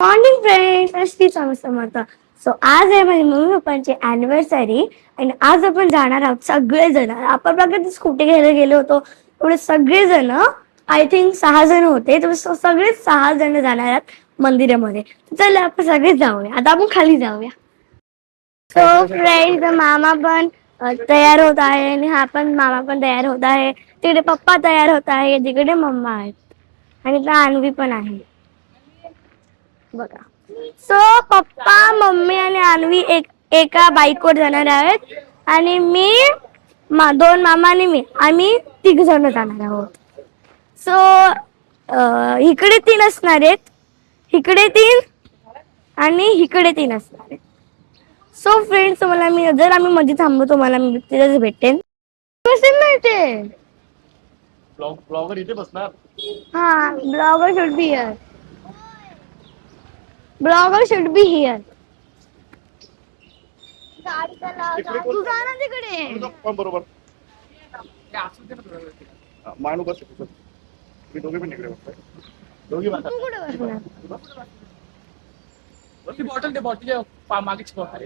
Morning friends, Shri Swami Samarth. So आज आहे माझ्या मम्मी पप्पांची अॅनिव्हर्सरी आणि आज आपण जाणार आहोत सगळेजण. आपण बघा स्कूटी घ्यायला गेलो होतो, एवढे सगळेजण, आय थिंक 6 जण होते. तर सगळे 6 जण जाणार आहेत मंदिरामध्ये. चला आपण सगळेच जाऊया. आता आपण खाली जाऊया. सो फ्रेंड्स, मामा पण तयार होत आहे आणि हा पण मामा पण तयार होत आहे. तिकडे पप्पा तयार होत आहे, तिकडे मम्मा आहेत आणि त्या अन्वी पण आहे बघा. सो पप्पा, मम्मी आणि अन्वी एका बाईकवर जाणार आहेत आणि मी, दोन मामा आणि मी, आम्ही 3 जण जाणार आहोत. सो इकडे 3 असणार आहेत, इकडे 3 आणि इकडे 3 असणार आहेत. सो फ्रेंड्स, तुम्हाला मी जर आम्ही मध्ये थांबलो तुम्हाला मी तिथेच भेटेन. बसेल नाही ते ब्लॉगर इथे बसणार. हा, blogger should be here. Blogger should be here. तू जा ना तिकडे. बरोबर मानू बस मी दोघे पण इकडे बसतोय. दोघी तू कुठे बसणार? बॉटल दे, बॉटल मागेच बॉटल.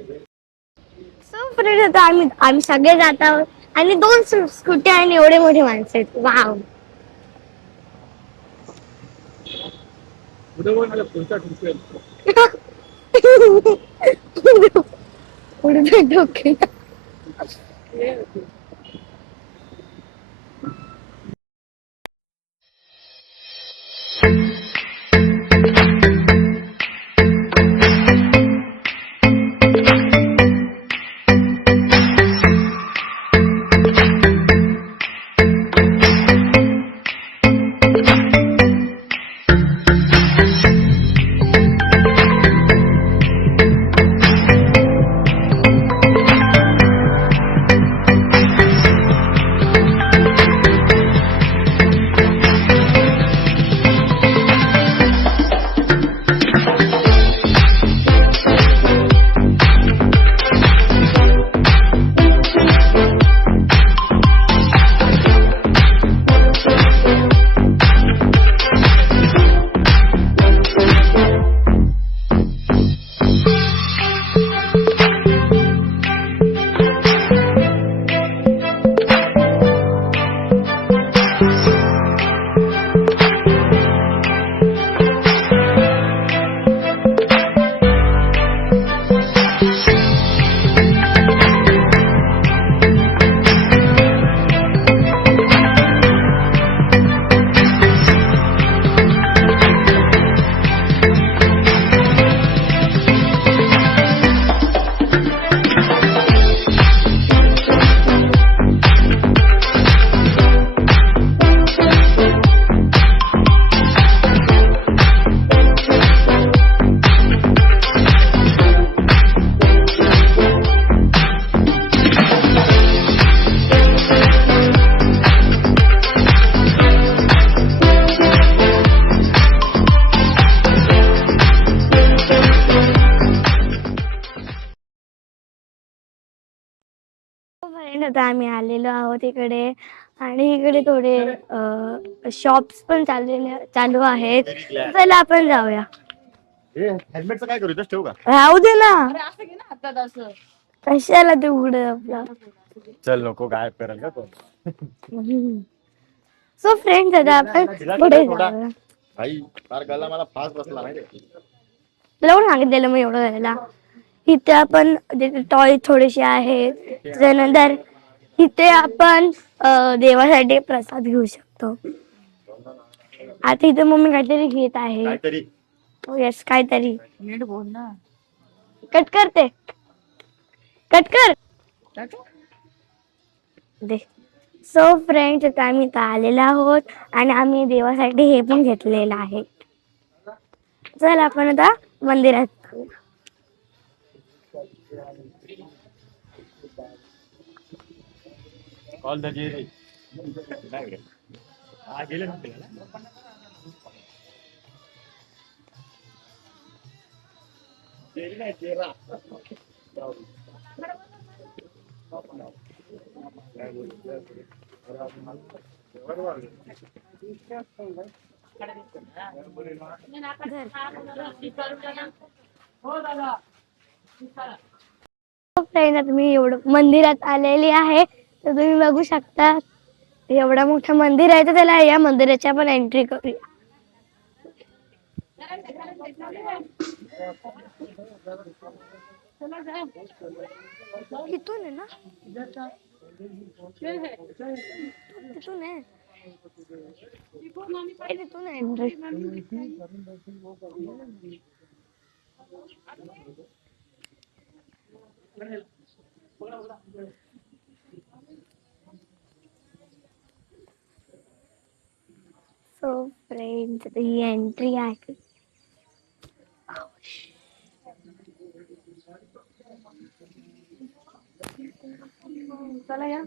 सो फ्रेंड्स, आता आम्ही सगळे जात आहोत आणि 2 स्कूट्या आणि एवढे मोठे माणसं आहेत. वाव. पुढे डोके. आता आम्ही आलेलो आहोत इकडे आणि इकडे थोडे शॉप्स पण चालू आहेत. चला आपण जाऊया. हेल्मेटचं काय करू, इथंच ठेवू का? राहू दे ना, कशाला ते उघड आपला. चल नको गायब कराल का तो. सो फ्रेंड्स, आता आपण पुढे जाऊया. भाई फार गला मला फास्ट बसला माहिती. तुला पण सांगितलेलं मी एवढं जायला. इथे आपण टॉय थोडेसे आहेत. त्यानंतर इथे आपण देवासाठी प्रसाद घेऊ शकतो. आता इथे मम्मी काहीतरी घेत आहे. येस, काहीतरी. नीट बोल ना. कट करते, कट कर दे. सो फ्रेंड्स, आता आम्ही इथं आलेलो आहोत आणि आम्ही देवासाठी हे पण घेतलेलं आहे. चल आपण आता मंदिरात जाऊया. कॉल द जेरी गेले नव्हते फ्रेंड आता मी एवढं मंदिरात आलेली आहे तर तुम्ही बघू शकता एवढं मोठं मंदिर आहे तर त्याला या मंदिराची आपण एंट्री करूया. इथून आहे ना तिथून आहे तिथून आहे एंट्री. सो फ्रेंड्स ही एंट्री आहे. चला या.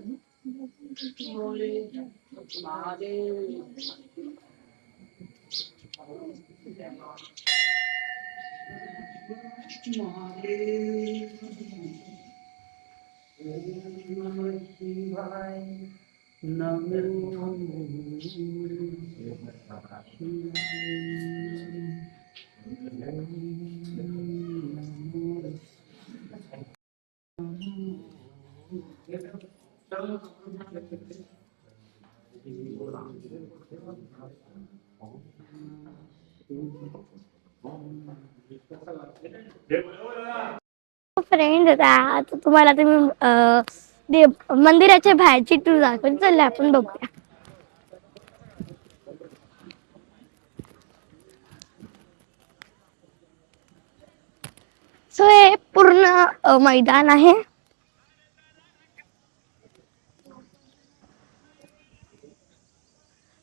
फ्रेंड आता तुम्हाला तुम्ही मंदिराच्या बाहेरची टूर दाखवते. चला आपण बघूया. सो हे पूर्ण मैदान आहे.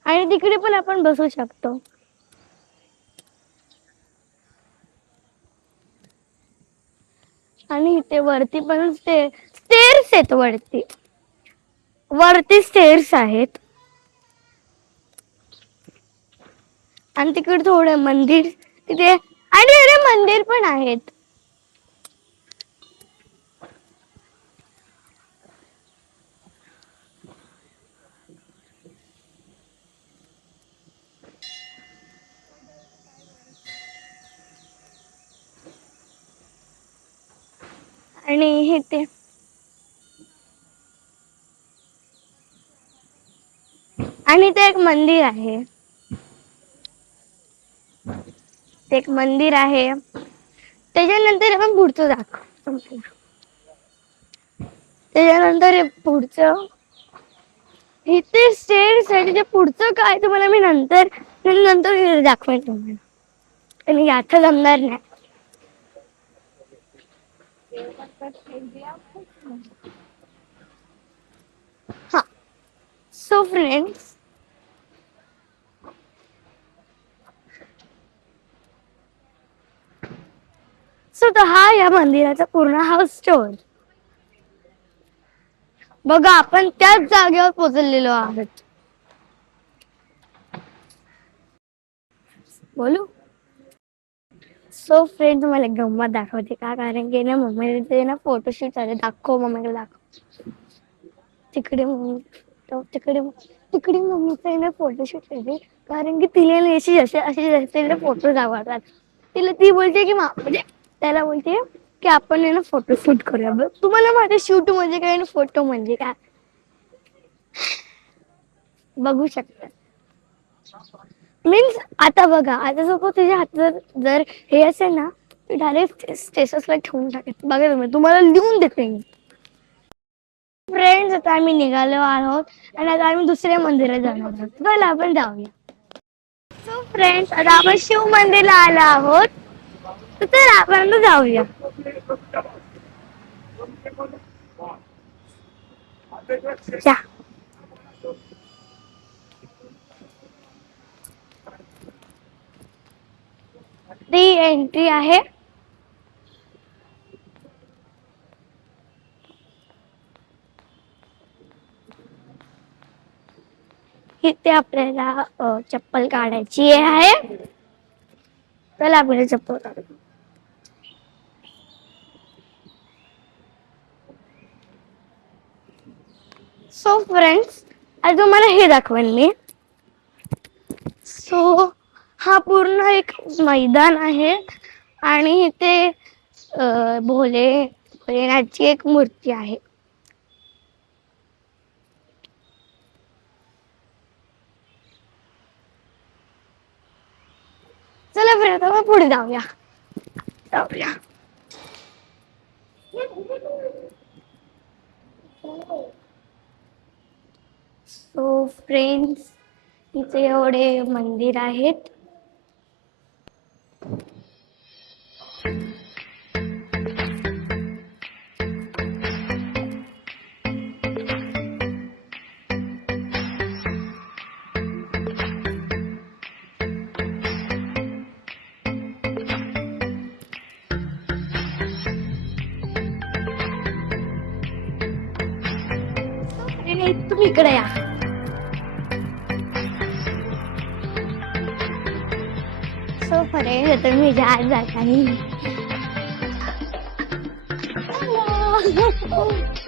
आणि तिकडे पण आपण बसू शकतो. आणि इथे वरती पण स्टेअर्स आहेत. वरती स्टेअर्स आहेत. आणि तिकडे थोडं मंदिर तिथे आणि अरे मंदिर पण आहेत. आणि हे ते आणि ते एक मंदिर आहे. ते एक मंदिर आहे. त्याच्यानंतर आपण पुढचं दाखव. त्याच्यानंतर पुढचं इथे स्टेअर्स आहे. त्याच्या पुढचं काय तुम्हाला मी नंतर दाखवेन तुम्हाला. आणि आता जमणार नाही. हा सो फ्रेंड्स हा या मंदिराचा पूर्ण हाऊस स्टोर. बघा आपण त्याच जागेवर पोहोचलेलो आहोत. बोलू. सो फ्रेंड तुम्हाला गंमत दाखवते का कारण की ना मम्मीने ना फोटोशूट चालू दाखव मम्मीला दाखव. तिकडे मम्मीचा ना फोटोशूट केले कारण की तिला असे फोटोज आवडतात. ती बोलते की म्हणजे त्याला बोलते की आपण ना फोटोशूट करूया. तुम्हाला माझे शूट म्हणजे काय आणि फोटो म्हणजे काय बघू शकता. मीन्स आता बघा आता सपोज तुझ्या हातात जर हे असेल ना तर डायरेक्ट स्टेटसला ठेवून टाकेल. बघा तुम्हाला लिहून देते मी. फ्रेंड्स आता आम्ही निघालो आहोत आणि आता आम्ही दुसऱ्या मंदिरात जाणार आहोत. चला आपण जाऊया. सो फ्रेंड्स आता आपण शिव मंदिरला आलो आहोत तर चला आपण जाऊया. ती एंट्री आहे. इथे आपल्याला चप्पल काढायची आहे. चला आपल्याला चप्पल काढू. सो फ्रेंड्स आता तुम्हाला हे दाखवेन मी. सो हा पूर्ण एक मैदान आहे आणि इथे भोलेनाथची एक मूर्ती आहे. चला फिरत आता पुढे जाऊया. सो फ्रेंड्स, इथे एवढे मंदिर आहेत. तुम्ही इकडे या. सो फ्रेंड्स, आता मी जात आहे.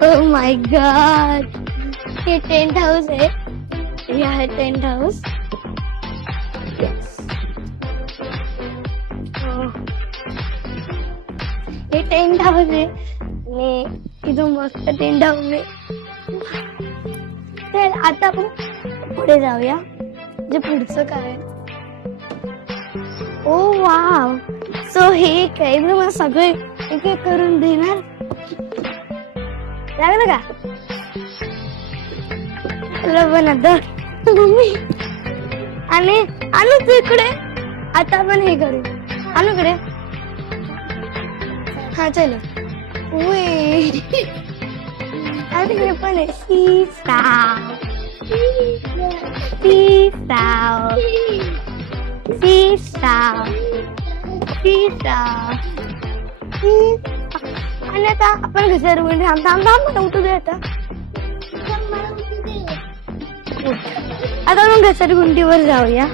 Oh my God! हे टेंट हाऊस आहे. हे आहे टेंट हाऊस. हे टेंट हाऊस आहे आणि इथं मस्त टेंट हाऊस आहे. तर आता आपण पुढे जाऊया. जे पुढचं काय? ओ वाव! सो हे काय मला सगळे एक एक करून देणार. लागलं का? पण आता मम्मी आणि आणू तू इकडे. आता आपण हे करू. आणू इकडे. हा चलो. आणि हे पण आहे. सीसाव सीसाव सीसाव सीसाव. आणि आता आपण घसरगुंडी. थांब थांब थांब मला उठू दे. आता आपण घसरगुंडीवर जाऊया.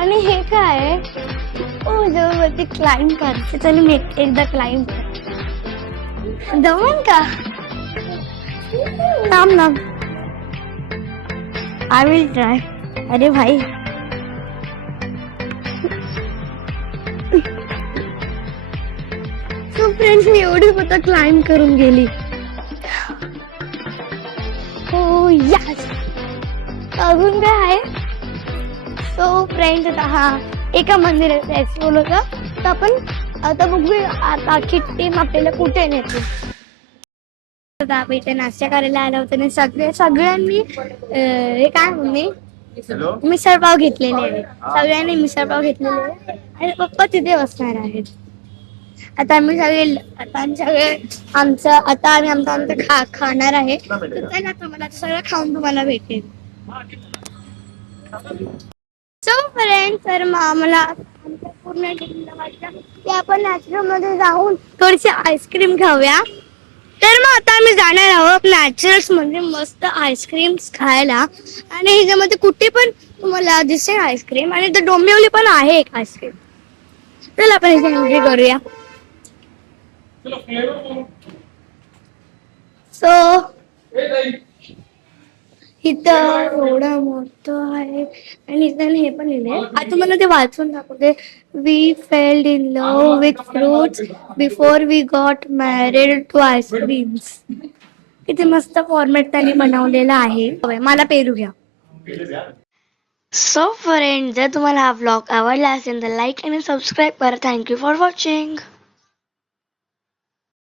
आणि हे काय? ओ जवळवरती क्लाइंब करायचं. चल मी एकदा क्लाइंब कर. जमून का? थांब ना. I will try. अरे भाई, सो फ्रेंड्स, मी एवढी स्वतः क्लाइंब करून गेली. हो यस. अजून काय आहे? सो फ्रेंड्स, आता हा एका मंदिराचा एक्सप्लोर होता. तर आपण आता बघूया आता टीम आपल्याला कुठे नेते. आपण इथे नाश्ता करायला आला होता आणि सगळ्यांनी हे काय मम्मी मिसळपाव घेतलेले आहे. सगळ्यांनी मिसळपाव घेतलेले आहे आणि पप्पा तिथे बसणार आहेत. आता आम्ही खाणार आहे. तर तुम्हाला सगळं खाऊन तुम्हाला भेटेल. सो फ्रेंड्स, तर मला पूर्ण टीमला वाटलं की आपण नॅचरल मध्ये जाऊन थोडीशी आईस्क्रीम खाऊया. तर मग आता आम्ही जाणार आहोत नॅचरल्स मध्ये मस्त आईस्क्रीम खायला. आणि ह्याच्यामध्ये कुठे पण तुम्हाला दिसेल आईस्क्रीम. आणि तर डोंबिवली पण आहे एक आईस्क्रीम. चला आपण ह्याची एंट्री करूया. सो इथं एवढं मोठं आहे आणि इथं हे पण लिहिलंय. आता मला ते वाचून दाखवते. We fell in love with fruits before we got married to ice creams. किती मस्त फॉर्मॅट त्यांनी बनवलेला आहे. मला पेरू घ्या. सो फ्रेंड्स, जर तुम्हाला हा व्लॉग आवडला असेल तर लाईक आणि सबस्क्राईब करा. Thank you for watching.